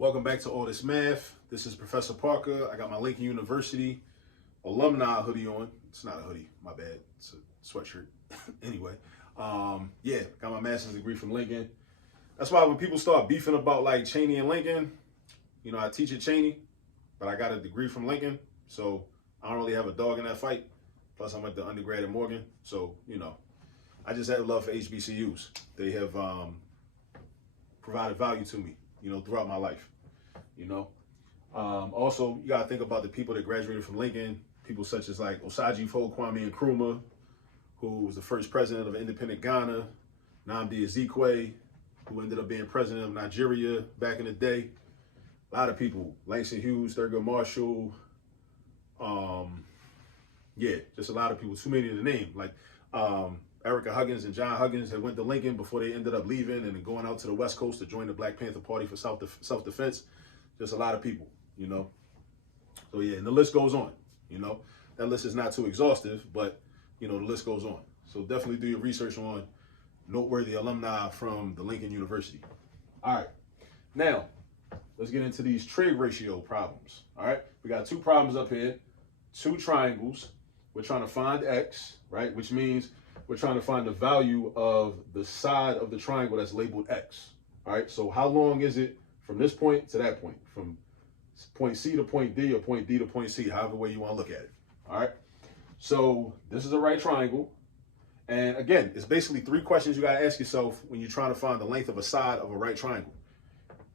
Welcome back to All This Math. This is Professor Parker. I got my Lincoln University alumni hoodie on. It's not a hoodie, my bad. It's a sweatshirt. Anyway, yeah, got my master's degree from Lincoln. That's why when people start beefing about like Cheney and Lincoln, you know, I teach at Cheney, but I got a degree from Lincoln, so I don't really have a dog in that fight. Plus, I'm at the undergrad at Morgan, so, you know, I just have love for HBCUs. They have provided value to me, you know, throughout my life, you know. Also, you got to think about the people that graduated from Lincoln, people such as like Osagie Fo Kwame Nkrumah, who was the first president of independent Ghana, Nnamdi Azikiwe, who ended up being president of Nigeria back in the day. A lot of people, Langston Hughes, Thurgood Marshall, yeah, just a lot of people, too many to name. Like Erica Huggins and John Huggins that went to Lincoln before they ended up leaving and then going out to the West Coast to join the Black Panther Party for self-defense. Just a lot of people, you know. So yeah, and the list goes on, you know. That list is not too exhaustive, but, you know, the list goes on. So definitely do your research on noteworthy alumni from the Lincoln University. All right, now let's get into these trig ratio problems. All right, we got two problems up here, two triangles. We're trying to find x, right? Which means we're trying to find the value of the side of the triangle that's labeled x. All right, so how long is it from this point to that point, from point C to point D or point D to point C, however way you want to look at it. All right, so this is a right triangle. And again, it's basically three questions you got to ask yourself when you're trying to find the length of a side of a right triangle,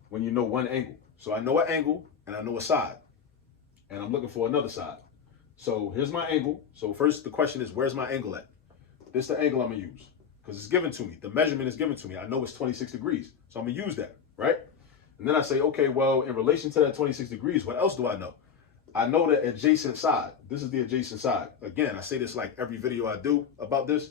when you know one angle. So I know an angle and I know a side, and I'm looking for another side. So here's my angle. So first the question is, where's my angle at? This is the angle I'm going to use because it's given to me. The measurement is given to me. I know it's 26 degrees. So I'm going to use that, right? And then I say, okay, well, in relation to that 26 degrees, what else do I know? I know the adjacent side. This is the adjacent side. Again, I say this like every video I do about this.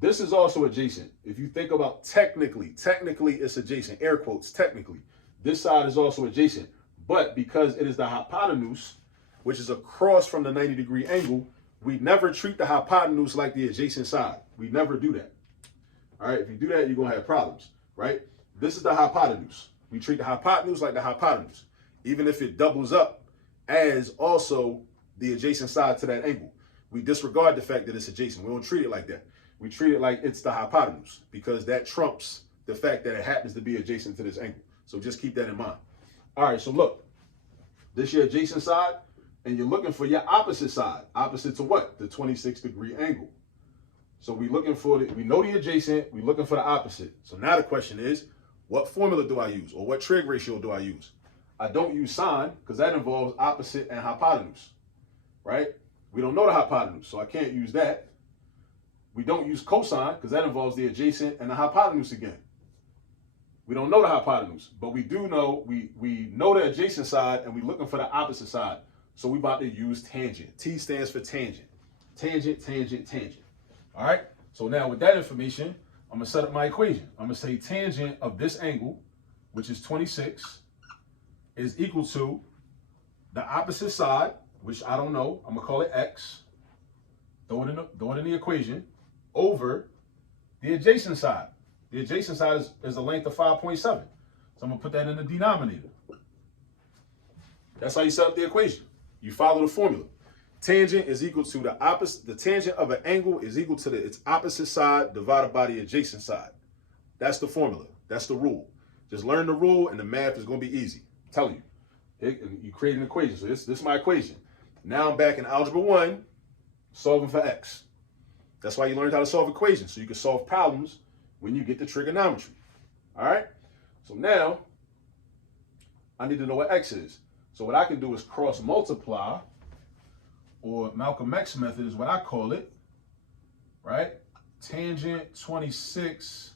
This is also adjacent. If you think about technically it's adjacent, air quotes, technically. This side is also adjacent. But because it is the hypotenuse, which is across from the 90-degree angle, we never treat the hypotenuse like the adjacent side. We never do that. All right, if you do that, you're going to have problems, right? This is the hypotenuse. We treat the hypotenuse like the hypotenuse, even if it doubles up as also the adjacent side to that angle. We disregard the fact that it's adjacent. We don't treat it like that. We treat it like it's the hypotenuse because that trumps the fact that it happens to be adjacent to this angle. So just keep that in mind. All right, so look, this is your adjacent side, and you're looking for your opposite side. Opposite to what? The 26-degree angle. So we're looking for we know the adjacent, we're looking for the opposite. So now the question is, what formula do I use, or what trig ratio do I use? I don't use sine because that involves opposite and hypotenuse, right? We don't know the hypotenuse, so I can't use that. We don't use cosine because that involves the adjacent and the hypotenuse again. We don't know the hypotenuse, but we do know, we know the adjacent side and we're looking for the opposite side. So we're about to use tangent. T stands for tangent. Tangent, tangent, tangent. All right? So now with that information, I'm going to set up my equation. I'm going to say tangent of this angle, which is 26, is equal to the opposite side, which I don't know. I'm going to call it x. Throw it in the equation, over the adjacent side. The adjacent side is a length of 5.7. So I'm going to put that in the denominator. That's how you set up the equation. You follow the formula. Tangent is equal to the tangent of an angle is equal to its opposite side divided by the adjacent side. That's the formula. That's the rule. Just learn the rule and the math is going to be easy. I'm telling you. You create an equation. So this is my equation. Now I'm back in Algebra 1, solving for x. That's why you learned how to solve equations, so you can solve problems when you get to trigonometry. All right? So now I need to know what x is. So what I can do is cross multiply, or Malcolm X method is what I call it, right? Tangent 26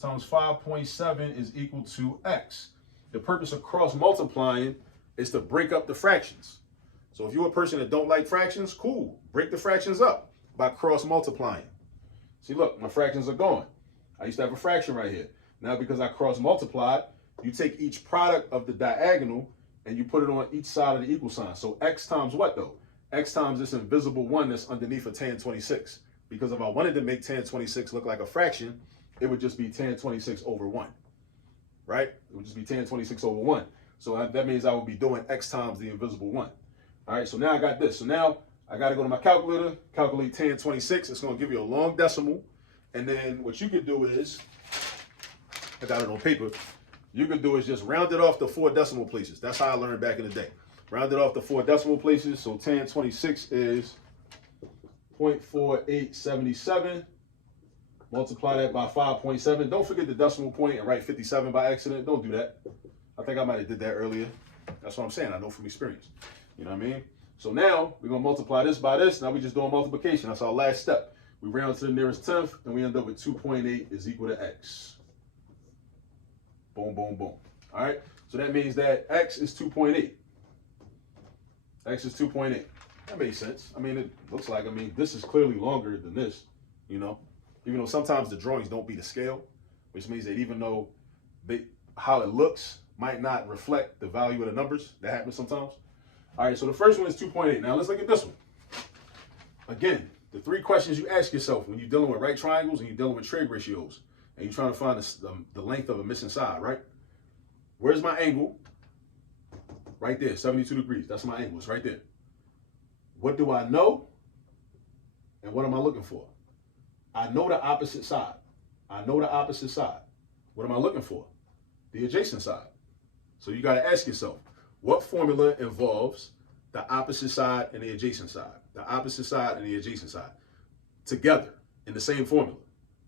times 5.7 is equal to x. The purpose of cross multiplying is to break up the fractions. So if you're a person that don't like fractions, cool. Break the fractions up by cross multiplying. See, look, my fractions are gone. I used to have a fraction right here. Now because I cross multiplied, you take each product of the diagonal and you put it on each side of the equal sign. So x times what though? X times this invisible one that's underneath of tan 26. Because if I wanted to make tan 26 look like a fraction, it would just be tan 26 over 1. right? It would just be tan 26 over 1. So that means I would be doing x times the invisible 1. All right, so now I got this. So now I got to go to my calculator, calculate tan 26. It's going to give you a long decimal. And then what you could do is, I got it on paper, you could do is just round it off to 4 decimal places. That's how I learned back in the day. Round it off to 4 decimal places. So tan 26 is 0.4877. Multiply that by 5.7. Don't forget the decimal point and write 57 by accident. Don't do that. I think I might have did that earlier. That's what I'm saying. I know from experience. You know what I mean? So now we're going to multiply this by this. Now we're just doing multiplication. That's our last step. We round to the nearest 10th, and we end up with 2.8 is equal to x. Boom, boom, boom. All right? So that means that x is 2.8. X is 2.8. That makes sense. I mean, it looks like, this is clearly longer than this, you know? Even though sometimes the drawings don't be to scale, which means that even though how it looks might not reflect the value of the numbers. That happens sometimes. All right, so the first one is 2.8. Now let's look at this one. Again, the 3 questions you ask yourself when you're dealing with right triangles and you're dealing with trig ratios and you're trying to find the length of a missing side, right? Where's my angle? Right there, 72 degrees. That's my angle. It's right there. What do I know? And what am I looking for? I know the opposite side. I know the opposite side. What am I looking for? The adjacent side. So you got to ask yourself, what formula involves the opposite side and the adjacent side? The opposite side and the adjacent side together in the same formula.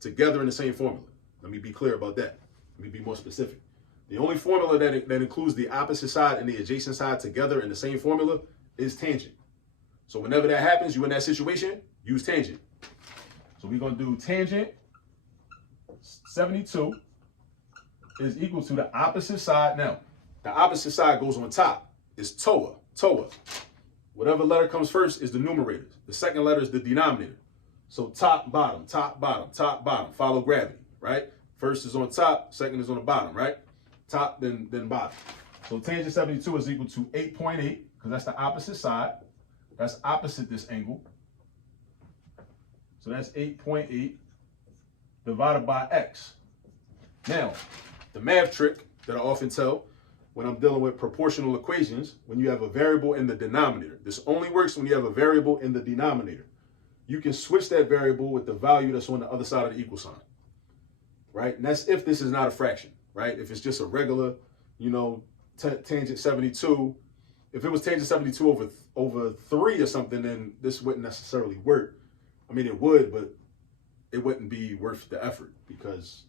Together in the same formula. Let me be clear about that. Let me be more specific. The only formula that includes the opposite side and the adjacent side together in the same formula is tangent. So whenever that happens, you're in that situation, use tangent. So we're going to do tangent 72 is equal to the opposite side. Now, the opposite side goes on top. It's TOA. TOA. Whatever letter comes first is the numerator. The second letter is the denominator. So top, bottom, top, bottom, top, bottom. Follow gravity, right? First is on top, second is on the bottom, right? Top, then bottom. So tangent 72 is equal to 8.8, because that's the opposite side. That's opposite this angle. So that's 8.8 divided by x. Now, the math trick that I often tell when I'm dealing with proportional equations, when you have a variable in the denominator. This only works when you have a variable in the denominator. You can switch that variable with the value that's on the other side of the equal sign, right? And that's if this is not a fraction, right? If it's just a regular, tangent 72. If it was tangent 72 over 3 or something, then this wouldn't necessarily work. I mean, it would, but it wouldn't be worth the effort because,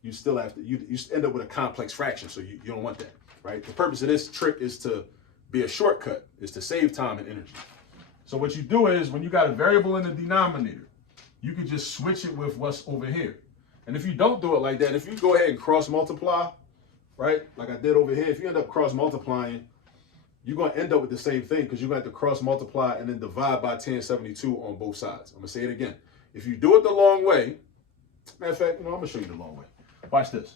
you still have to, you end up with a complex fraction. So you don't want that, right? The purpose of this trick is to be a shortcut, is to save time and energy. So what you do is when you got a variable in the denominator, you can just switch it with what's over here. And if you don't do it like that, if you go ahead and cross multiply, right? Like I did over here, if you end up cross multiplying, you're going to end up with the same thing because you're going to have to cross multiply and then divide by tan 72 on both sides. I'm going to say it again. If you do it the long way, matter of fact, I'm going to show you the long way. Watch this.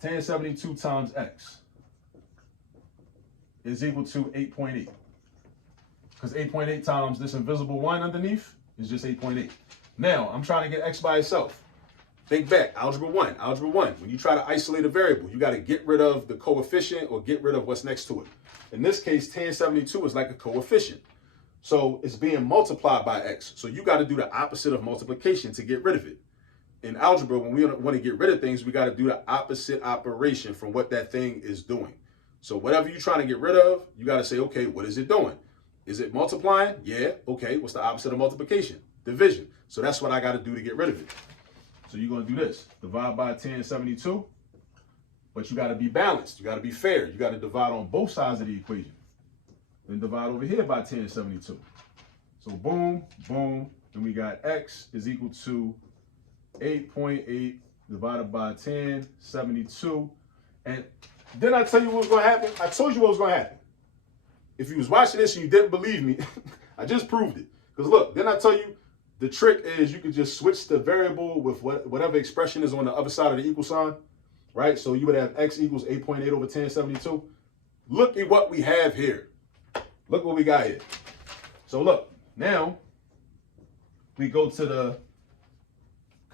Tan 72 times x is equal to 8.8. Because 8.8 times this invisible 1 underneath is just 8.8. Now, I'm trying to get x by itself. Think back, algebra 1. Algebra 1, when you try to isolate a variable, you got to get rid of the coefficient or get rid of what's next to it. In this case, tan 72 is like a coefficient. So it's being multiplied by x. So you got to do the opposite of multiplication to get rid of it. In algebra, when we want to get rid of things, we got to do the opposite operation from what that thing is doing. So whatever you're trying to get rid of, you got to say, okay, what is it doing? Is it multiplying? Yeah. Okay. What's the opposite of multiplication? Division. So that's what I got to do to get rid of it. So you're going to do this. Divide by tan 72. But you got to be balanced. You got to be fair. You got to divide on both sides of the equation. Then divide over here by tan 72. So boom, boom. And we got x is equal to 8.8 divided by tan 72. And then I tell you what was going to happen. I told you what was going to happen. If you was watching this and you didn't believe me, I just proved it. Because look, then I tell you, the trick is you can just switch the variable with whatever expression is on the other side of the equal sign, right? So you would have x equals 8.8 over tan 72. Look at what we have here. Look what we got here. So look, now we go to the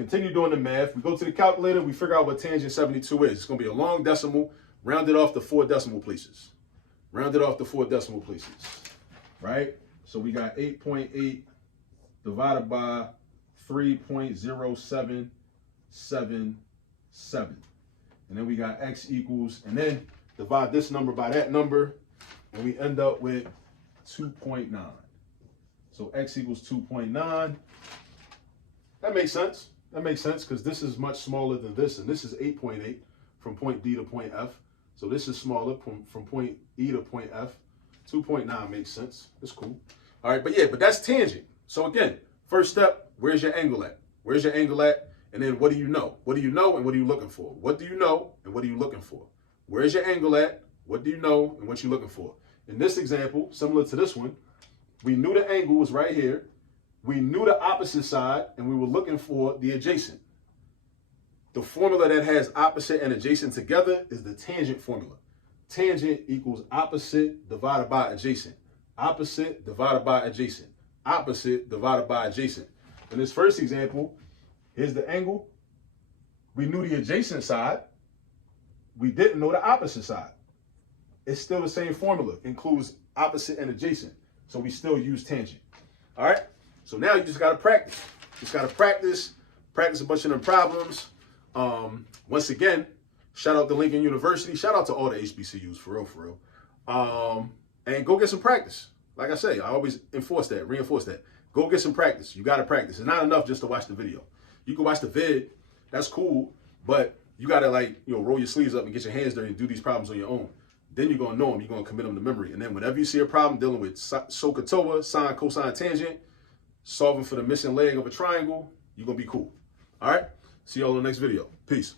Continue doing the math. We go to the calculator. We figure out what tangent 72 is. It's going to be a long decimal, rounded off to 4 decimal places. Rounded off to 4 decimal places, right? So we got 8.8 divided by 3.0777. And then we got x equals, and then divide this number by that number, and we end up with 2.9. So x equals 2.9. That makes sense. That makes sense because this is much smaller than this, and this is 8.8 from point D to point F. So this is smaller from point E to point F. 2.9 makes sense. That's cool. All right, but that's tangent. So again, first step, where's your angle at? Where's your angle at? And then what do you know? What do you know and what are you looking for? What do you know and what are you looking for? Where's your angle at? What do you know and what you looking for? In this example, similar to this one, we knew the angle was right here. We knew the opposite side and we were looking for the adjacent. The formula that has opposite and adjacent together is the tangent formula. Tangent equals opposite divided by adjacent. Opposite divided by adjacent. Opposite divided by adjacent. In this first example, here's the angle. We knew the adjacent side. We didn't know the opposite side. It's still the same formula. Includes opposite and adjacent. So we still use tangent. All right? So now you just got to practice. Just got to practice a bunch of them problems. Once again, shout out to Lincoln University. Shout out to all the HBCUs, for real. And go get some practice. Like I say, I always reinforce that. Go get some practice. You got to practice. It's not enough just to watch the video. You can watch the vid. That's cool. But you got to roll your sleeves up and get your hands dirty and do these problems on your own. Then you're going to know them. You're going to commit them to memory. And then whenever you see a problem dealing with SOHCAHTOA, sine, cosine, tangent, solving for the missing leg of a triangle, you're going to be cool. All right? See y'all in the next video. Peace.